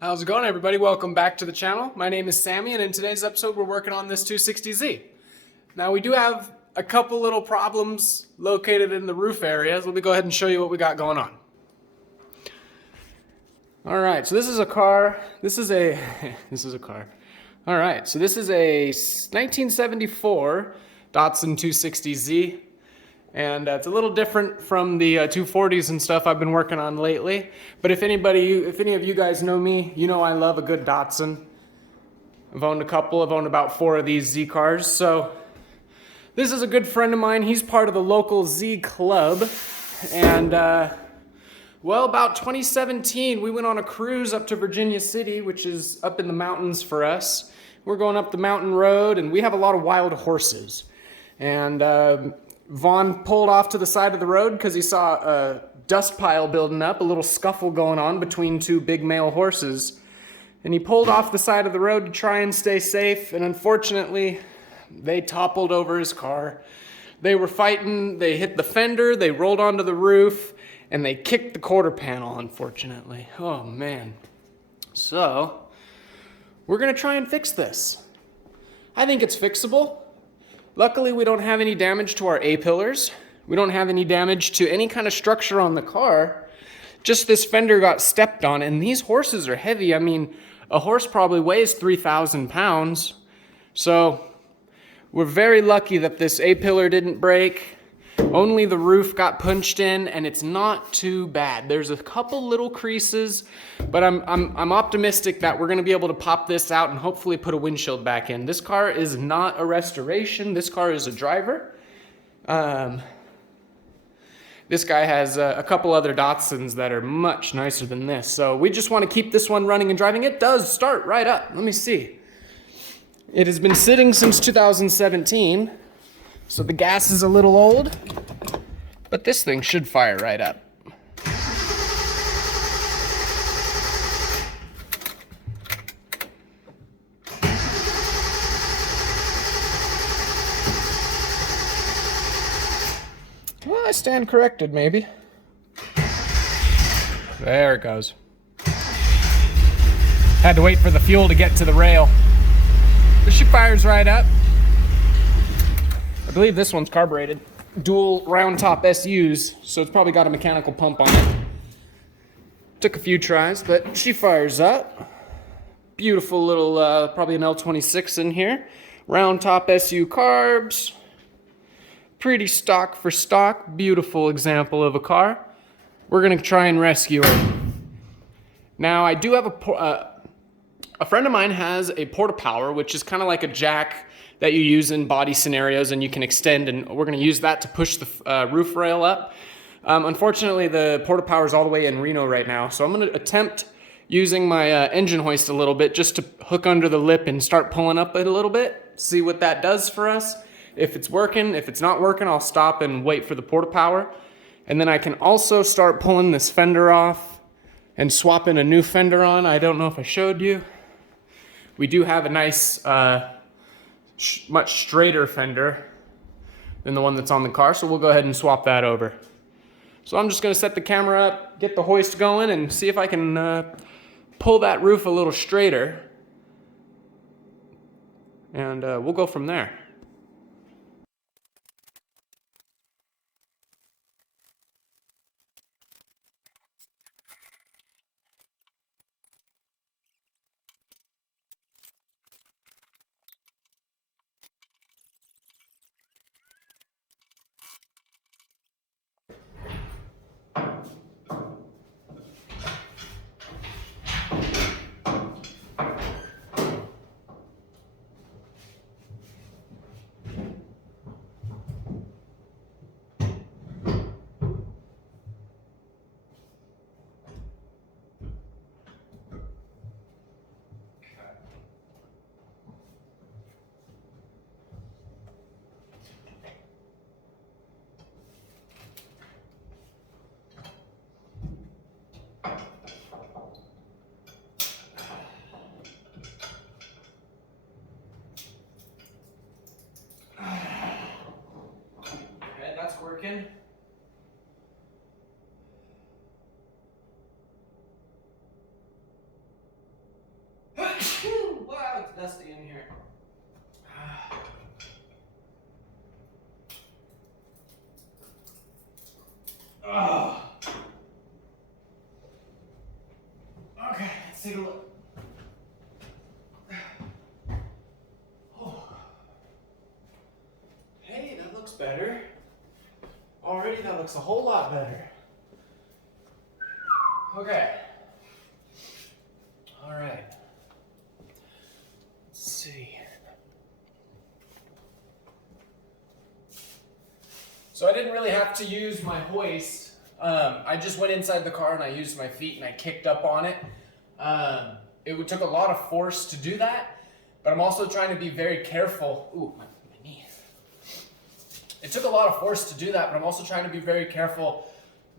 How's it going, everybody? Welcome back to the channel. My name is Sammy, and in today's episode we're working on this 260Z. Now we do have a couple little problems located in the roof areas. Let me go ahead and show you what we got going on. Alright, so this is a car. This is a car. Alright, so this is a 1974 Datsun 260Z. And it's a little different from the 240s and stuff I've been working on lately. But if any of you guys know me, you know I love a good Datsun. I've owned a couple. I've owned about 4 of these Z cars. So this is a good friend of mine. He's part of the local Z club. And well, about 2017, we went on a cruise up to Virginia City, which is up in the mountains for us. We're going up the mountain road, and we have a lot of wild horses. And Vaughn pulled off to the side of the road because he saw a dust pile building up, a little scuffle going on between 2 big male horses. And he pulled off the side of the road to try and stay safe, and unfortunately, they toppled over his car. They were fighting, they hit the fender, they rolled onto the roof, and they kicked the quarter panel, unfortunately. Oh man. So, we're gonna try and fix this. I think it's fixable. Luckily, we don't have any damage to our A-pillars. We don't have any damage to any kind of structure on the car. Just this fender got stepped on, and these horses are heavy. I mean, a horse probably weighs 3,000 pounds. So we're very lucky that this A-pillar didn't break. Only the roof got punched in, and it's not too bad. There's a couple little creases, but I'm optimistic that we're gonna be able to pop this out and hopefully put a windshield back in. This car is not a restoration. This car is a driver. This guy has a couple other Datsuns that are much nicer than this. So we just want to keep this one running and driving. It does start right up. Let me see. It has been sitting since 2017. So the gas is a little old, but this thing should fire right up. Well, I stand corrected, maybe. There it goes. Had to wait for the fuel to get to the rail. But she fires right up. I believe this one's carbureted. Dual round top SUs, so it's probably got a mechanical pump on it. Took a few tries, but she fires up. Beautiful little, probably an L26 in here. Round top SU carbs. Pretty stock for stock. Beautiful example of a car. We're gonna try and rescue her. Now, I do have a friend of mine has a porta-power, which is kind of like a jack that you use in body scenarios, and you can extend, and we're going to use that to push the roof rail up. Unfortunately, the porta-power is all the way in Reno right now, so I'm going to attempt using my engine hoist a little bit just to hook under the lip and start pulling up it a little bit, see what that does for us. If it's working, if it's not working, I'll stop and wait for the porta-power. And then I can also start pulling this fender off and swapping a new fender on. I don't know if I showed you. We do have a nice, much straighter fender than the one that's on the car, so we'll go ahead and swap that over. So I'm just going to set the camera up, get the hoist going, and see if I can pull that roof a little straighter, and we'll go from there. Working. dusty in here. Oh. Okay, let's take a look. Oh. Hey, that looks better. Already that looks a whole lot better. Okay. All right. Let's see. So I didn't really have to use my hoist. I just went inside the car and I used my feet and I kicked up on it. It took a lot of force to do that, but I'm also trying to be very careful. Ooh, my knee. It took a lot of force to do that, but I'm also trying to be very careful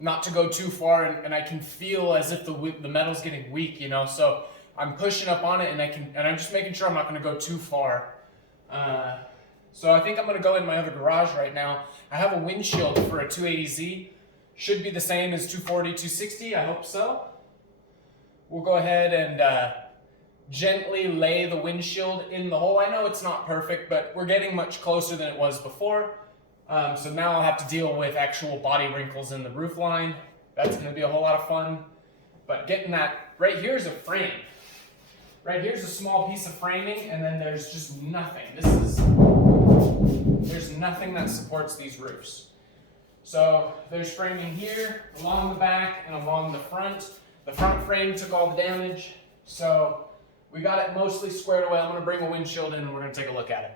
not to go too far, and I can feel as if the metal's getting weak, you know. So I'm pushing up on it, and I'm just making sure I'm not going to go too far. So I think I'm going to go in my other garage right now. I have a windshield for a 280Z. Should be the same as 240, 260. I hope so. We'll go ahead and gently lay the windshield in the hole. I know it's not perfect, but we're getting much closer than it was before. So now I'll have to deal with actual body wrinkles in the roof line. That's going to be a whole lot of fun. But getting that, right here's a frame. Right here's a small piece of framing, and then there's just nothing. There's nothing that supports these roofs. So there's framing here, along the back, and along the front. The front frame took all the damage, so we got it mostly squared away. I'm going to bring a windshield in and we're going to take a look at it.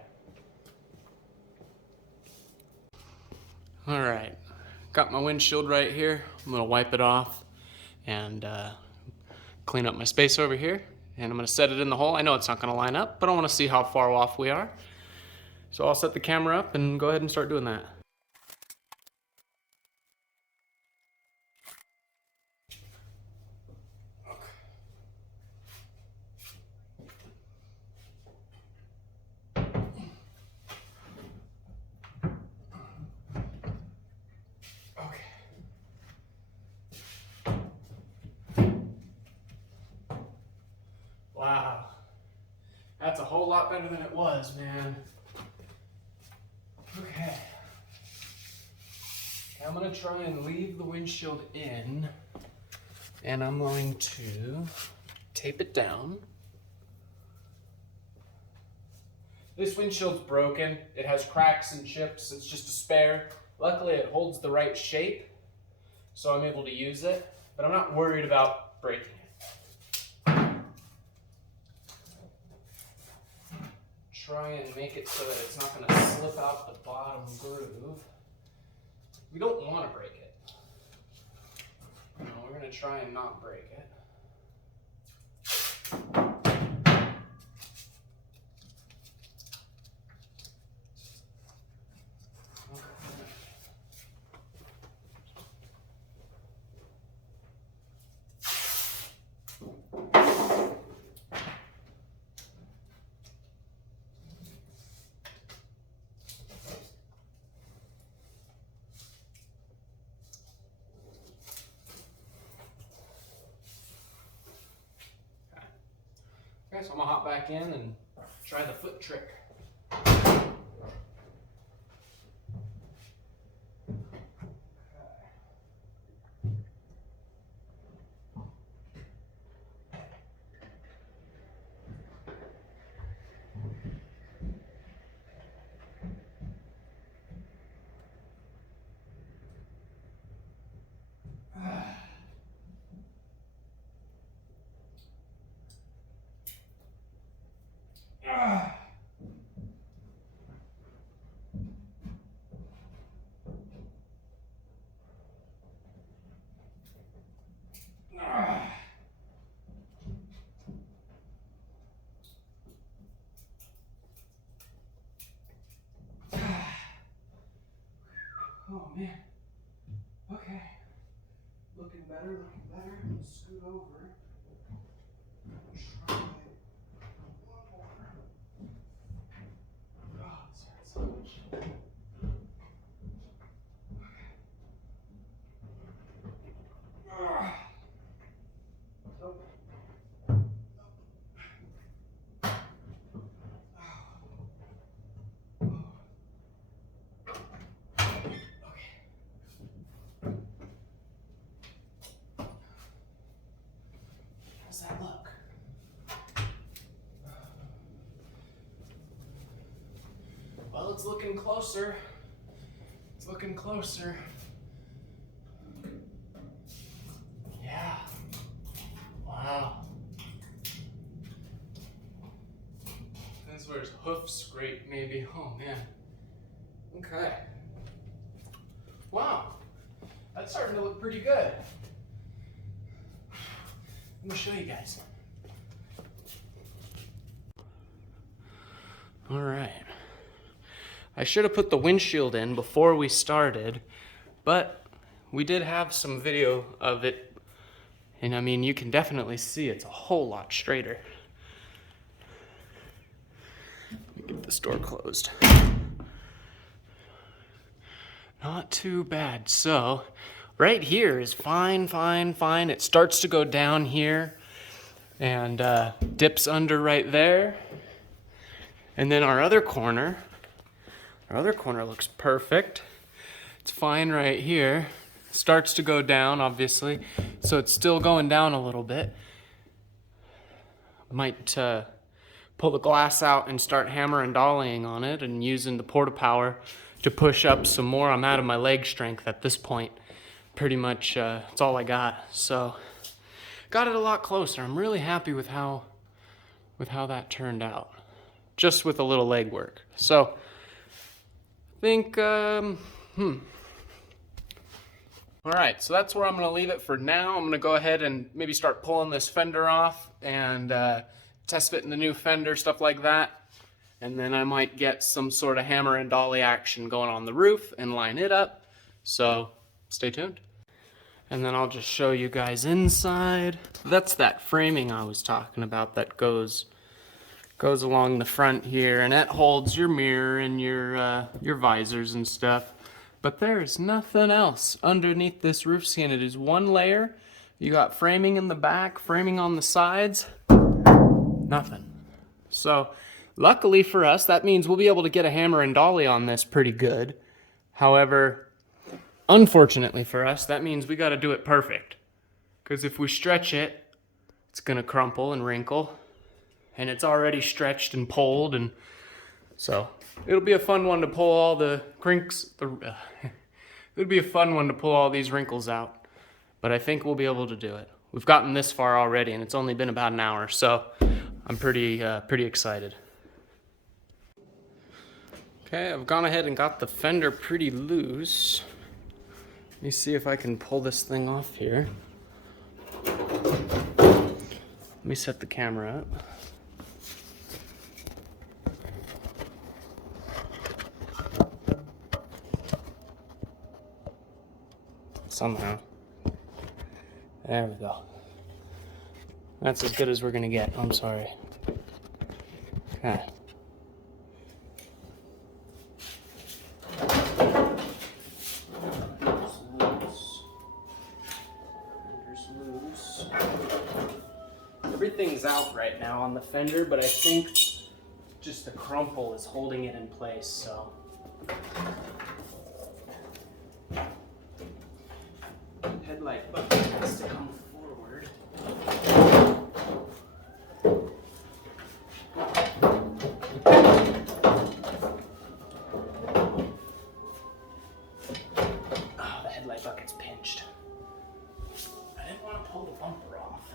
All right, got my windshield right here. I'm going to wipe it off and clean up my space over here. And I'm going to set it in the hole. I know it's not going to line up, but I want to see how far off we are. So I'll set the camera up and go ahead and start doing that. Wow, that's a whole lot better than it was, man. Okay, I'm gonna try and leave the windshield in, and I'm going to tape it down. This windshield's broken. It has cracks and chips. It's just a spare. Luckily, it holds the right shape, so I'm able to use it, but I'm not worried about breaking it. Try and make it so that it's not going to slip out the bottom groove. We don't want to break it. No, we're going to try and not break it. Okay, so I'm gonna hop back in and try the foot trick. Oh man. Okay. Looking better, looking better. I'm gonna scoot over. Try one more. Oh, this hurts so much. does that look? Well, it's looking closer. It's looking closer. Yeah. Wow. That's where his hoofs scrape, maybe. Oh, man. Okay. Wow. That's starting to look pretty good. Let me show you guys. All right. I should have put the windshield in before we started, but we did have some video of it, and I mean, you can definitely see it's a whole lot straighter. Let me get this door closed. Not too bad. So, right here is fine, fine, fine. It starts to go down here and dips under right there. And then our other corner looks perfect. It's fine right here. Starts to go down, obviously. So it's still going down a little bit. Might pull the glass out and start hammer and dollying on it and using the porta power to push up some more. I'm out of my leg strength at this point. Pretty much, it's all I got. So, got it a lot closer. I'm really happy with how that turned out. Just with a little leg work. So, I think, All right, so that's where I'm gonna leave it for now. I'm gonna go ahead and maybe start pulling this fender off and test fitting the new fender, stuff like that. And then I might get some sort of hammer and dolly action going on the roof and line it up. So stay tuned. And then I'll just show you guys inside. That's that framing I was talking about that goes along the front here, and it holds your mirror and your visors and stuff. But there's nothing else underneath this roof skin. It is one layer. You got framing in the back, framing on the sides, nothing. So luckily for us, that means we'll be able to get a hammer and dolly on this pretty good. However, unfortunately for us, that means we got to do it perfect. Because if we stretch it, it's going to crumple and wrinkle. And it's already stretched and pulled. And so it'll be a fun one to pull all the crinks. It'll be a fun one to pull all these wrinkles out. But I think we'll be able to do it. We've gotten this far already, and it's only been about an hour. So I'm pretty excited. Okay, I've gone ahead and got the fender pretty loose. Let me see if I can pull this thing off here. Let me set the camera up. Somehow. There we go. That's as good as we're gonna get. I'm sorry. Okay. Everything's out right now on the fender, but I think just the crumple is holding it in place, so. Headlight bucket has to come forward. Oh, the headlight bucket's pinched. I didn't want to pull the bumper off.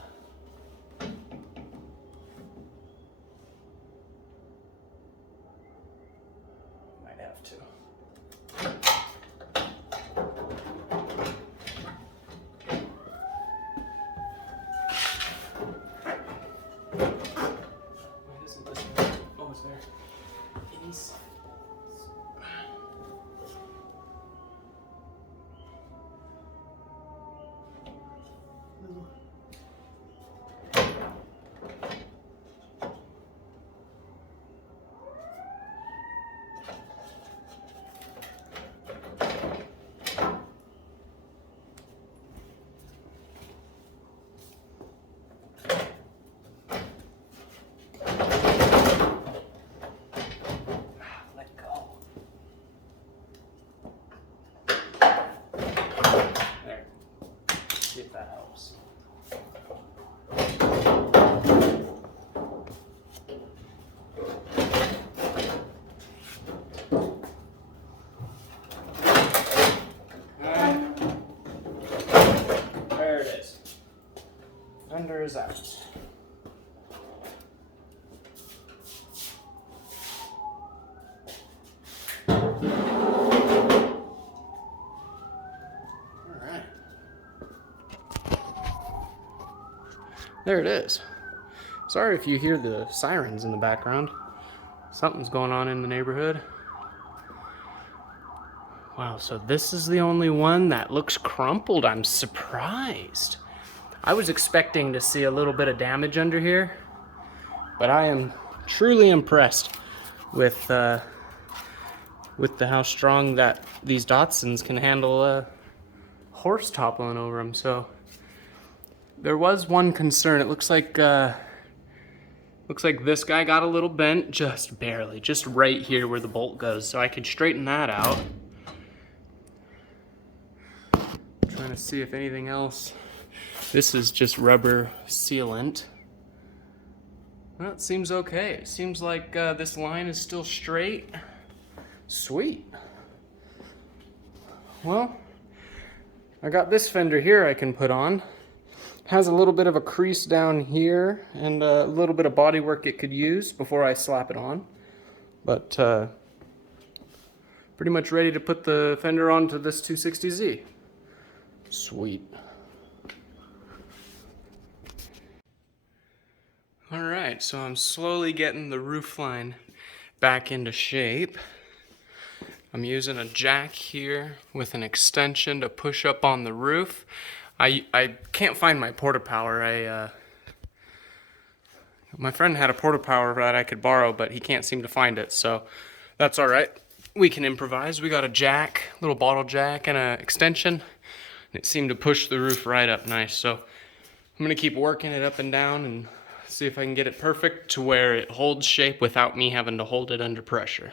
Might have to. There it is. Sorry if you hear the sirens in the background. Something's going on in the neighborhood. Wow, so this is the only one that looks crumpled. I'm surprised. I was expecting to see a little bit of damage under here, but I am truly impressed with how strong that these Datsuns can handle a horse toppling over them. So there was one concern. It looks like this guy got a little bent, just barely, just right here where the bolt goes. So I could straighten that out. Trying to see if anything else. This is just rubber sealant. Well, it seems okay. It seems like this line is still straight. Sweet. Well, I got this fender here I can put on. Has a little bit of a crease down here and a little bit of body work it could use before I slap it on. But pretty much ready to put the fender onto this 260Z. Sweet. All right, so I'm slowly getting the roof line back into shape. I'm using a jack here with an extension to push up on the roof. I can't find my porta power. My friend had a porta power that I could borrow, but he can't seem to find it, so that's all right. We can improvise. We got a jack, little bottle jack, and an extension. It seemed to push the roof right up nice, so I'm gonna keep working it up and down and see if I can get it perfect to where it holds shape without me having to hold it under pressure.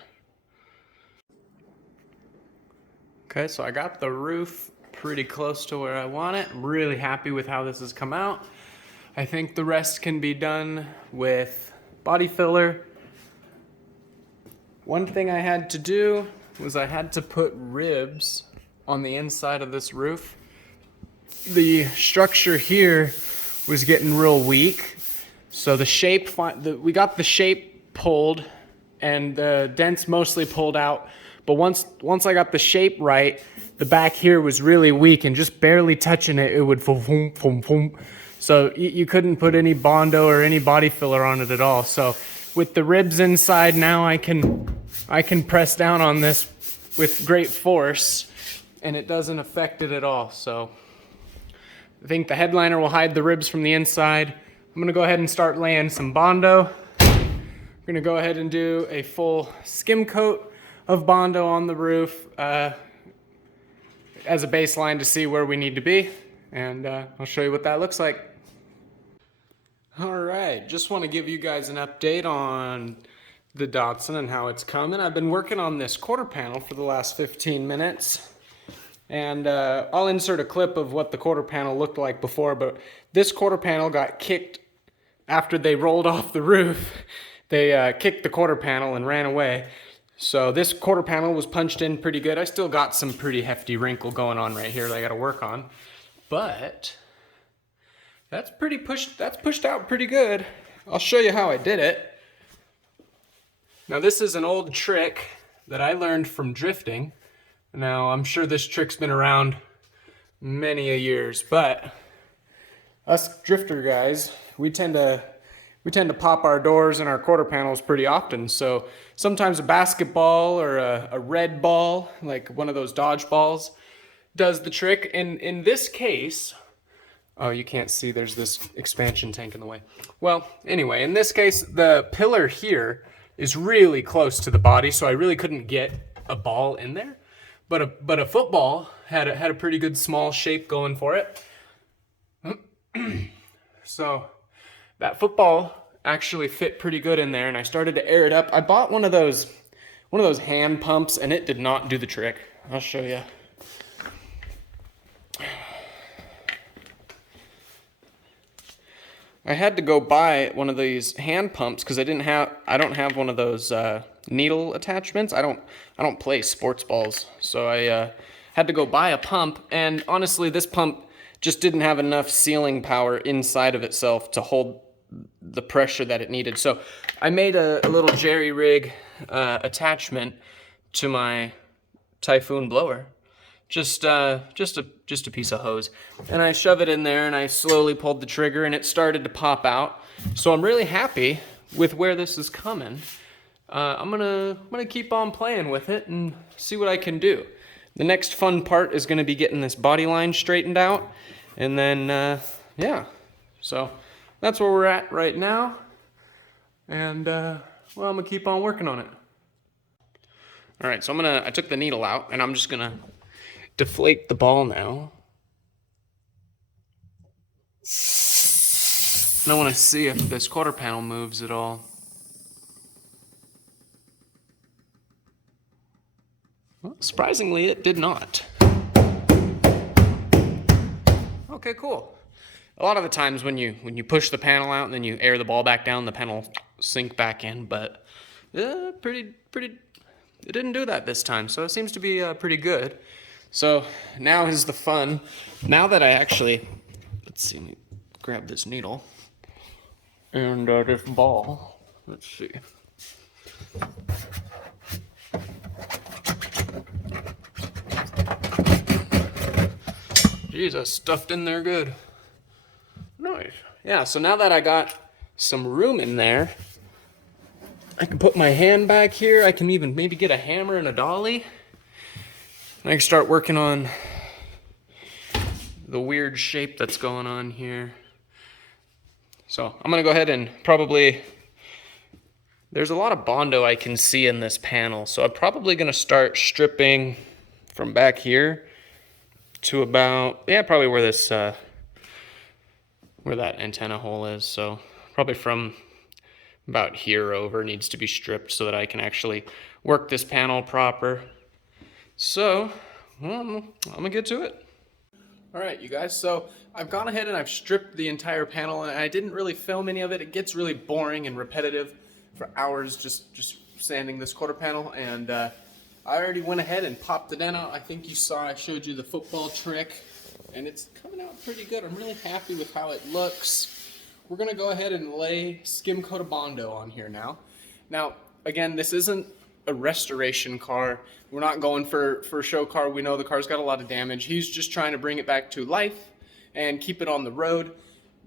Okay, so I got the roof pretty close to where I want it. I'm really happy with how this has come out. I think the rest can be done with body filler. One thing I had to do was I had to put ribs on the inside of this roof. The structure here was getting real weak, so the shape, we got the shape pulled and the dents mostly pulled out, but once I got the shape right, the back here was really weak and just barely touching it, it would boom, boom, boom. So you couldn't put any Bondo or any body filler on it at all. So with the ribs inside now, I can press down on this with great force and it doesn't affect it at all. So I think the headliner will hide the ribs from the inside. I'm gonna go ahead and start laying some Bondo. We're gonna go ahead and do a full skim coat of Bondo on the roof as a baseline to see where we need to be. And I'll show you what that looks like. All right, just want to give you guys an update on the Datsun and how it's coming. I've been working on this quarter panel for the last 15 minutes. And I'll insert a clip of what the quarter panel looked like before, but this quarter panel got kicked after they rolled off the roof. They kicked the quarter panel and ran away. So this quarter panel was punched in pretty good. I still got some pretty hefty wrinkle going on right here that I got to work on, but that's pushed out pretty good. I'll show you how I did it. Now this is an old trick that I learned from drifting. Now I'm sure this trick's been around many a years, but us drifter guys, we tend to pop our doors and our quarter panels pretty often. So sometimes a basketball or a red ball, like one of those dodge balls, does the trick. And in this case, oh, you can't see, there's this expansion tank in the way. Well, anyway, in this case, the pillar here is really close to the body, so I really couldn't get a ball in there. But a football had a pretty good small shape going for it. So that football actually fit pretty good in there, and I started to air it up. I bought one of those hand pumps, and it did not do the trick. I'll show you. I had to go buy one of these hand pumps because I don't have one of those needle attachments. I don't play sports balls, so I had to go buy a pump. And honestly, this pump just didn't have enough sealing power inside of itself to hold the pressure that it needed. So I made a little jerry rig attachment to my Typhoon blower. just a piece of hose. And I shove it in there and I slowly pulled the trigger and it started to pop out. So I'm really happy with where this is coming. I'm gonna keep on playing with it and see what I can do. The next fun part is gonna be getting this body line straightened out, and then yeah. So that's where we're at right now, and well, I'm gonna keep on working on it. All right, so I took the needle out, and I'm just gonna deflate the ball now. And I want to see if this quarter panel moves at all. Well, surprisingly, it did not. Okay, cool. A lot of the times when you push the panel out and then you air the ball back down, the panel will sink back in, but pretty. It didn't do that this time, so it seems to be pretty good. So now is the fun. Now that I actually, let's see, let me grab this needle and this ball. Let's see. Jesus, stuffed in there good. Nice. Yeah, so now that I got some room in there, I can put my hand back here. I can even maybe get a hammer and a dolly. And I can start working on the weird shape that's going on here. So I'm gonna go ahead and probably, there's a lot of Bondo I can see in this panel. So I'm probably gonna start stripping from back here to about, yeah, probably where this, where that antenna hole is. So probably from about here over needs to be stripped so that I can actually work this panel proper. So, well, I'm gonna get to it. All right, you guys, so I've gone ahead and I've stripped the entire panel, and I didn't really film any of it. It gets really boring and repetitive for hours just sanding this quarter panel, and I already went ahead and popped the dent out. I think you saw I showed you the football trick, and it's coming out pretty good. I'm really happy with how it looks. We're gonna go ahead and lay skim coat of Bondo on here now. Now, again, this isn't a restoration car. We're not going for a show car. We know the car's got a lot of damage. He's just trying to bring it back to life and keep it on the road.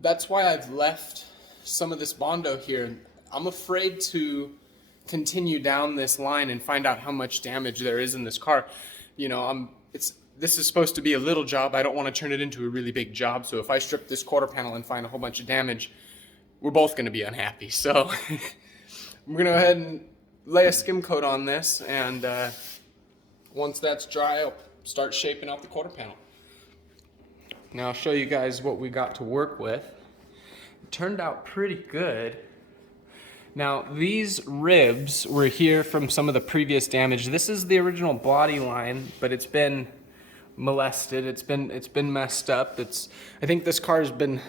That's why I've left some of this Bondo here. I'm afraid to continue down this line and find out how much damage there is in this car. You know, this is supposed to be a little job. I don't want to turn it into a really big job. So if I strip this quarter panel and find a whole bunch of damage, we're both going to be unhappy. So I'm going to go ahead and lay a skim coat on this. And once that's dry, I'll start shaping out the quarter panel. Now I'll show you guys what we got to work with. It turned out pretty good. Now these ribs were here from some of the previous damage. This is the original body line, but it's been molested. It's been messed up. I think this car's been.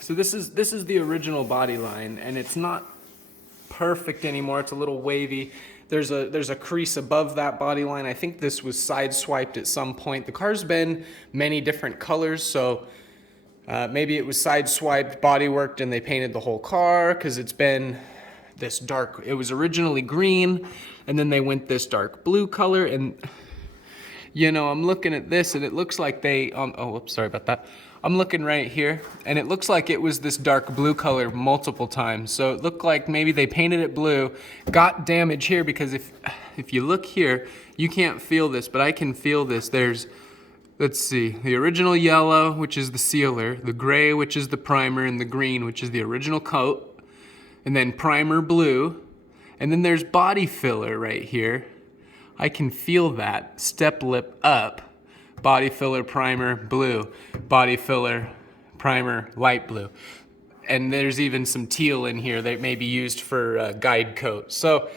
So this is the original body line, and it's not perfect anymore. It's a little wavy. There's a crease above that body line. I think this was side swiped at some point. The car's been many different colors, so maybe it was side swiped, body worked, and they painted the whole car, because it's been this dark. It was originally green, and then they went this dark blue color. And you know, I'm looking at this, and it looks like they oh, oops, sorry about that. I'm looking right here, and it looks like it was this dark blue color multiple times. So it looked like maybe they painted it blue, got damage here, because if you look here, you can't feel this, but I can feel this. There's, let's see, the original yellow, which is the sealer, the gray, which is the primer, and the green, which is the original coat, and then primer blue, and then there's body filler right here. I can feel that. Step lip up, body filler, primer, blue, body filler, primer, light blue. And there's even some teal in here that may be used for guide coat. So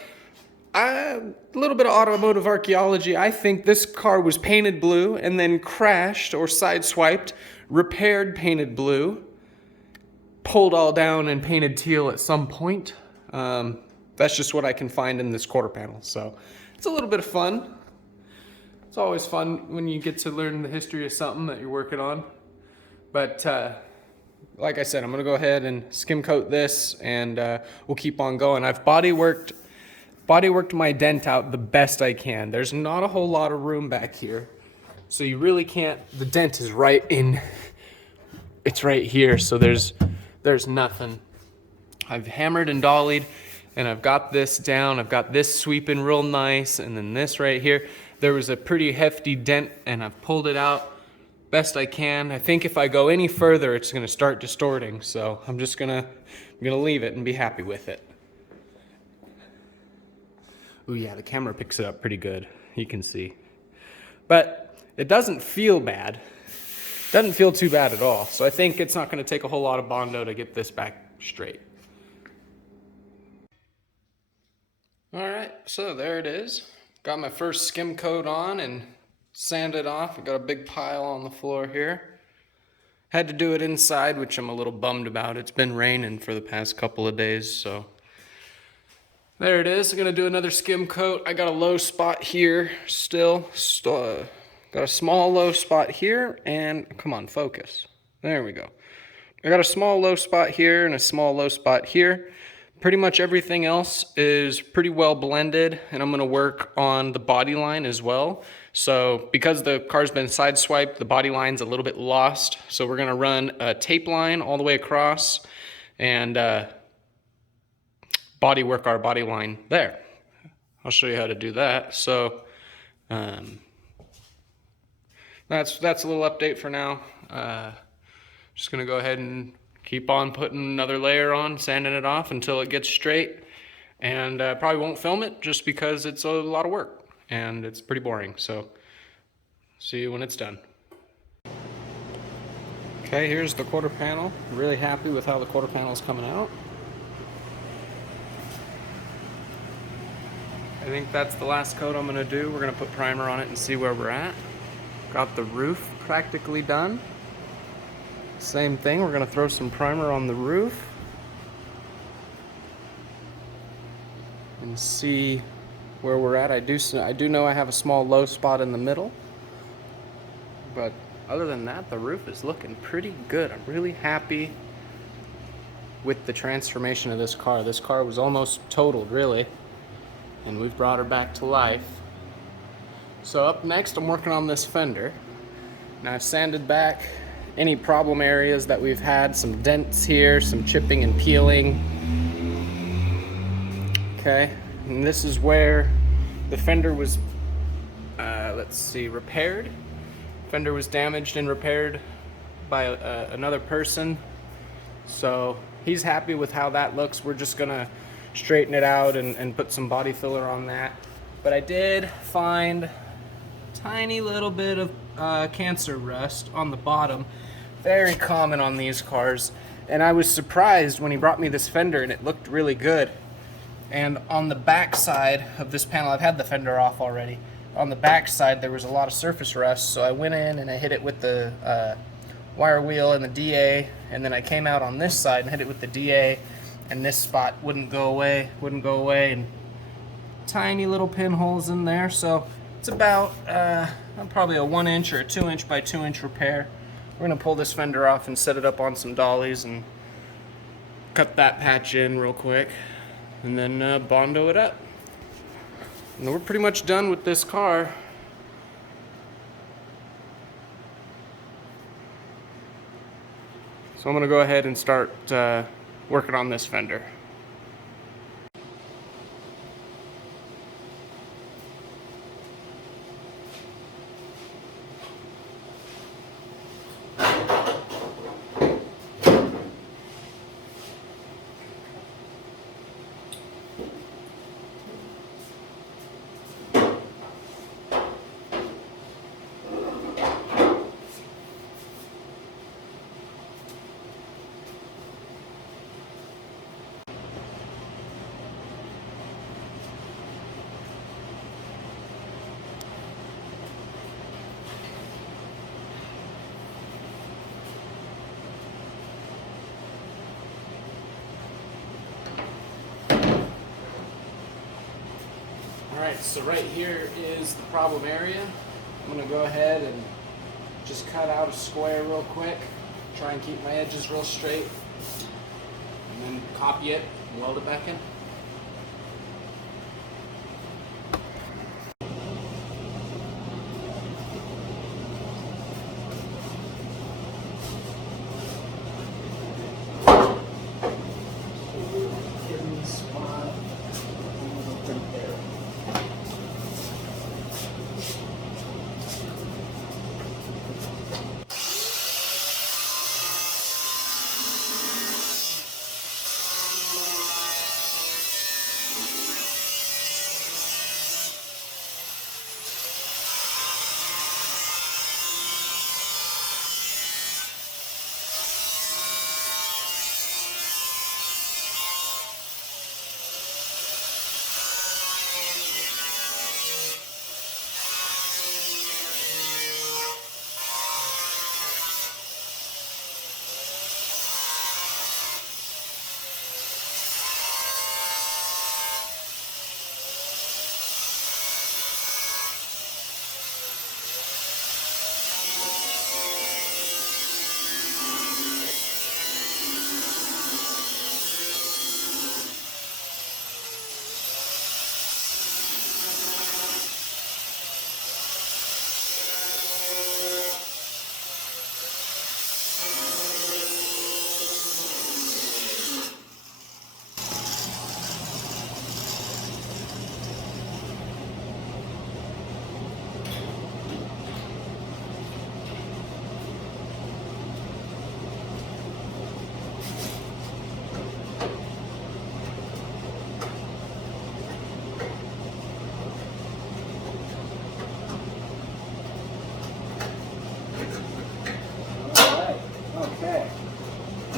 a little bit of automotive archaeology. I think this car was painted blue and then crashed or sideswiped, repaired, painted blue, pulled all down and painted teal at some point. That's just what I can find in this quarter panel. So it's a little bit of fun. It's always fun when you get to learn the history of something that you're working on. But like I said, I'm gonna go ahead and skim coat this, and we'll keep on going. I've body worked body worked my dent out the best I can. There's not a whole lot of room back here, so you really can't, the dent is right in, it's right here, so there's nothing. I've hammered and dollied, and I've got this down. I've got this sweeping real nice, and then this right here. There was a pretty hefty dent, and I've pulled it out best I can. I think if I go any further, it's gonna start distorting, so I'm gonna leave it and be happy with it. Ooh yeah, the camera picks it up pretty good. You can see. But it doesn't feel bad. It doesn't feel too bad at all. So I think it's not gonna take a whole lot of Bondo to get this back straight. All right, so there it is. Got my first skim coat on and sanded off. I got a big pile on the floor here. Had to do it inside, which I'm a little bummed about. It's been raining for the past couple of days, so. There it is. I'm gonna do another skim coat. I got a low spot here still. Got a small low spot here, and come on, focus. There we go. I got a small low spot here and a small low spot here. Pretty much everything else is pretty well blended, and I'm gonna work on the body line as well. So because the car's been sideswiped, the body line's a little bit lost. So we're gonna run a tape line all the way across and body work our body line there. I'll show you how to do that. So that's a little update for now. Just gonna go ahead and keep on putting another layer on, sanding it off until it gets straight. And probably won't film it just because it's a lot of work and it's pretty boring. So see you when it's done. Okay, here's the quarter panel. Really happy with how the quarter panel is coming out. I think that's the last coat I'm gonna do. We're gonna put primer on it and see where we're at. Got the roof practically done. Same thing, we're gonna throw some primer on the roof and see where we're at. I do know I have a small low spot in the middle, but other than that, the roof is looking pretty good. I'm really happy with the transformation of this car. This car was almost totaled, really, and we've brought her back to life. So up next, I'm working on this fender. Now I've sanded back any problem areas that we've had, some dents here, some chipping and peeling. Okay, and this is where the fender was, let's see, repaired. Fender was damaged and repaired by another person. So he's happy with how that looks. We're just gonna straighten it out and put some body filler on that. But I did find a tiny little bit of cancer rust on the bottom. Very common on these cars, and I was surprised when he brought me this fender and it looked really good. And on the back side of this panel, I've had the fender off already. On the back side there was a lot of surface rust, so I went in and I hit it with the wire wheel and the DA, and then I came out on this side and hit it with the DA, and this spot wouldn't go away, and tiny little pinholes in there. So it's about probably a 1 inch or a 2 inch by 2 inch repair. We're gonna pull this fender off and set it up on some dollies and cut that patch in real quick, and then Bondo it up. And we're pretty much done with this car. So I'm gonna go ahead and start working on this fender. Alright, so right here is the problem area. I'm going to go ahead and just cut out a square real quick, try and keep my edges real straight, and then copy it and weld it back in.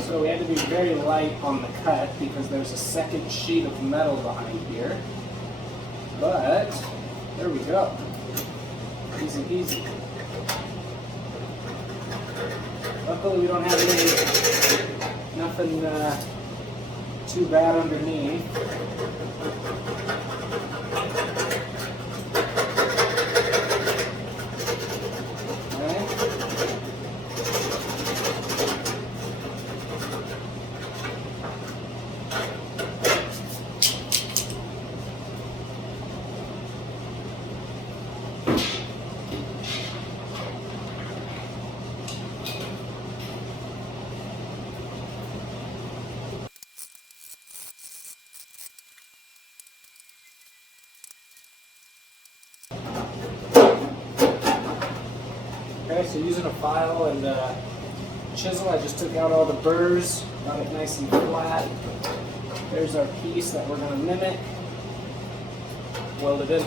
So we had to be very light on the cut because there's a second sheet of metal behind here. But there we go. Easy peasy. Luckily we don't have nothing too bad underneath. Okay, so using a file and chisel, I just took out all the burrs, got it nice and flat. There's our piece that we're going to mimic. Weld it in.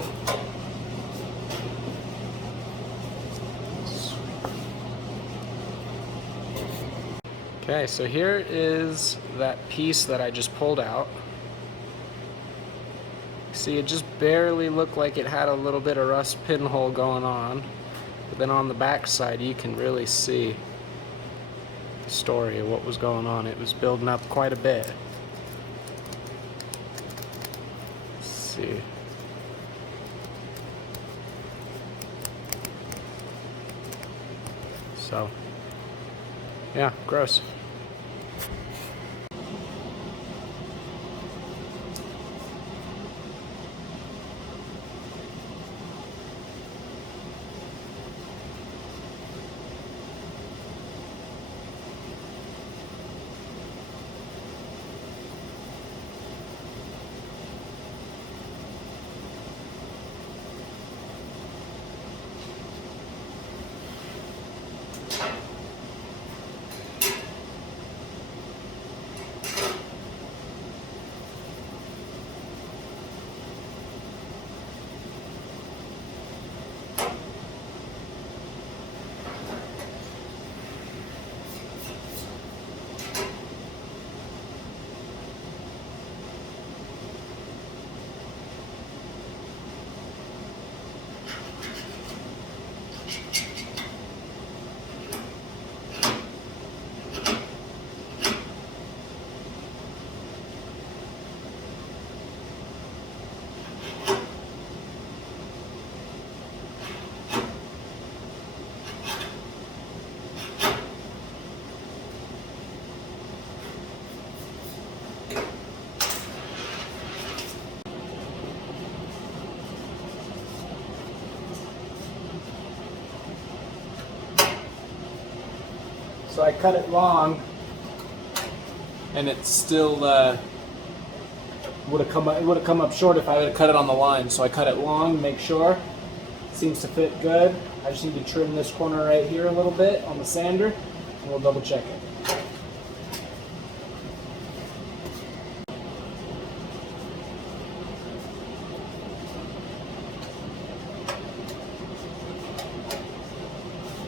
Okay, so here is that piece that I just pulled out. See, it just barely looked like it had a little bit of rust pinhole going on. But then on the back side, you can really see the story of what was going on. It was building up quite a bit. Let's see. So, yeah, gross. So I cut it long, and it still would have come up short if I would have cut it on the line. So I cut it long, make sure. Seems to fit good. I just need to trim this corner right here a little bit on the sander, and we'll double check it.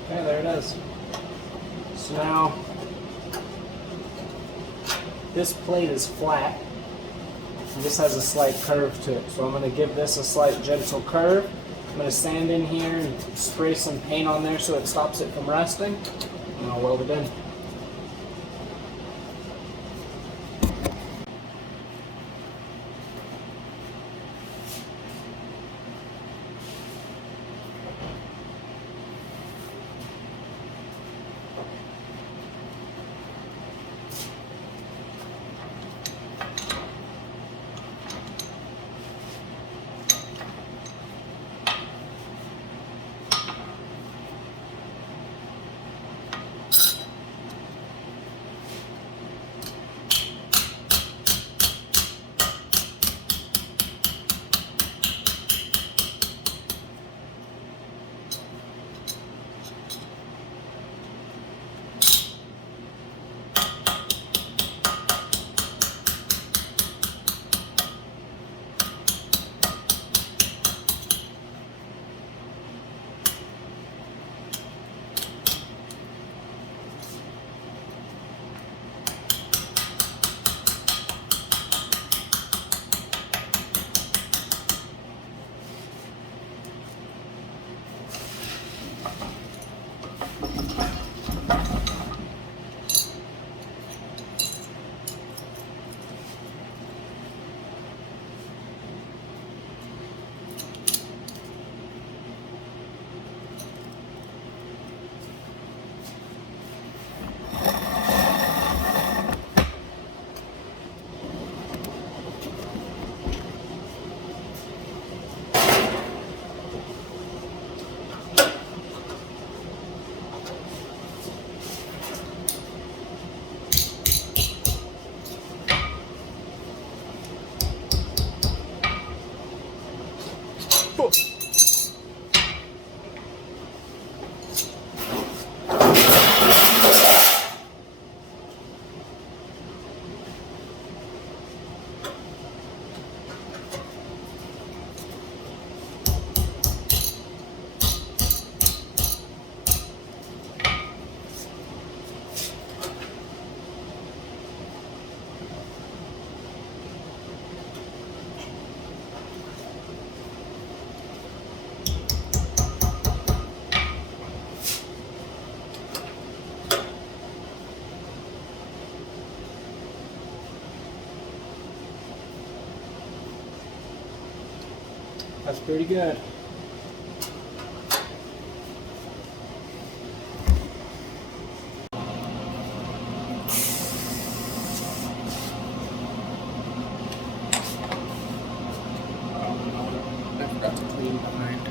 Okay, there it is. So now, this plate is flat, and this has a slight curve to it. So I'm going to give this a slight gentle curve. I'm going to sand in here and spray some paint on there so it stops it from rusting, and I'll weld it in. That's pretty good. I forgot to clean behind.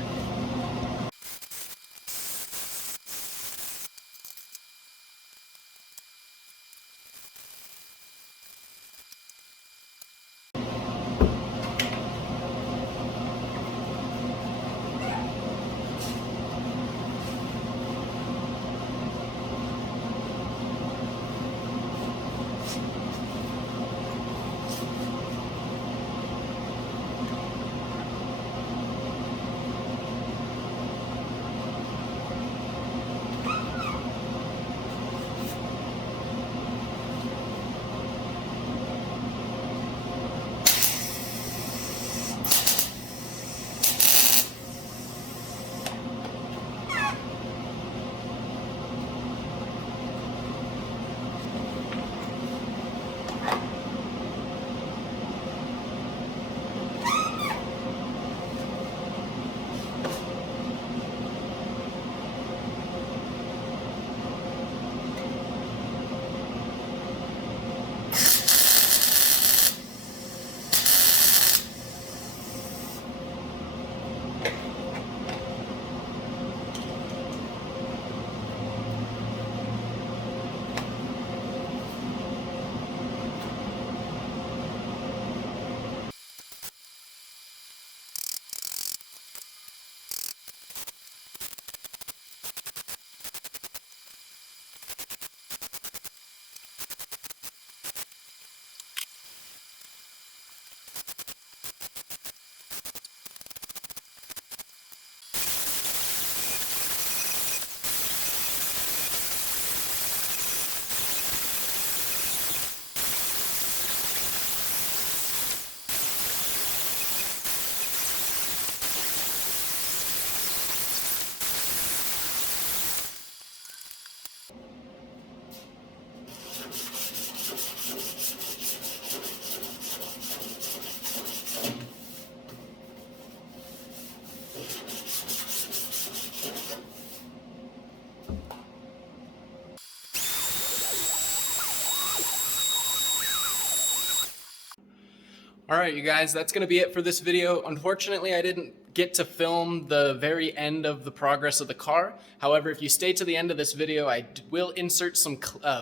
All right, you guys, that's going to be it for this video. Unfortunately, I didn't get to film the very end of the progress of the car. However, if you stay to the end of this video, I will insert some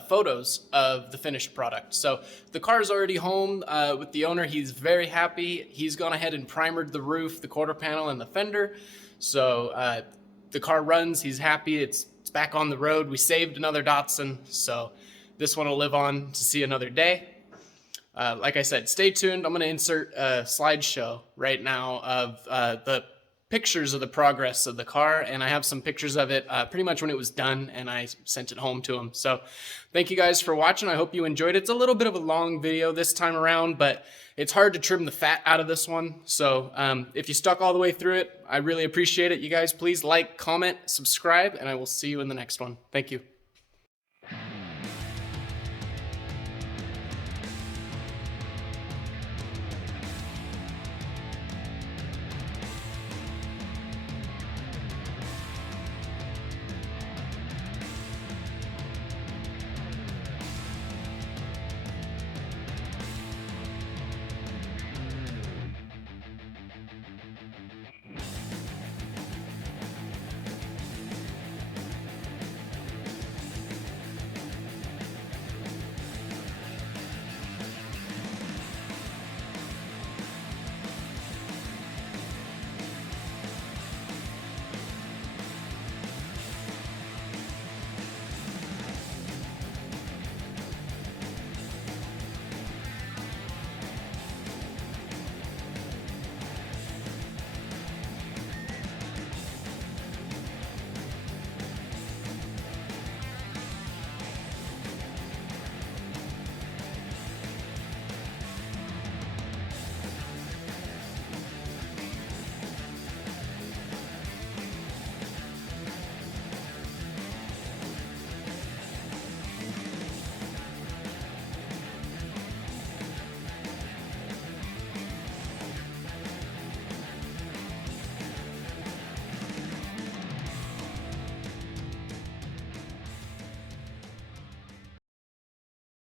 photos of the finished product. So the car is already home with the owner. He's very happy. He's gone ahead and primered the roof, the quarter panel, and the fender. So the car runs. He's happy. It's back on the road. We saved another Datsun, so this one will live on to see another day. Like I said, stay tuned. I'm going to insert a slideshow right now of the pictures of the progress of the car, and I have some pictures of it pretty much when it was done, and I sent it home to him. So thank you guys for watching. I hope you enjoyed it. It's a little bit of a long video this time around, but it's hard to trim the fat out of this one. So if you stuck all the way through it, I really appreciate it. You guys, please like, comment, subscribe, and I will see you in the next one. Thank you.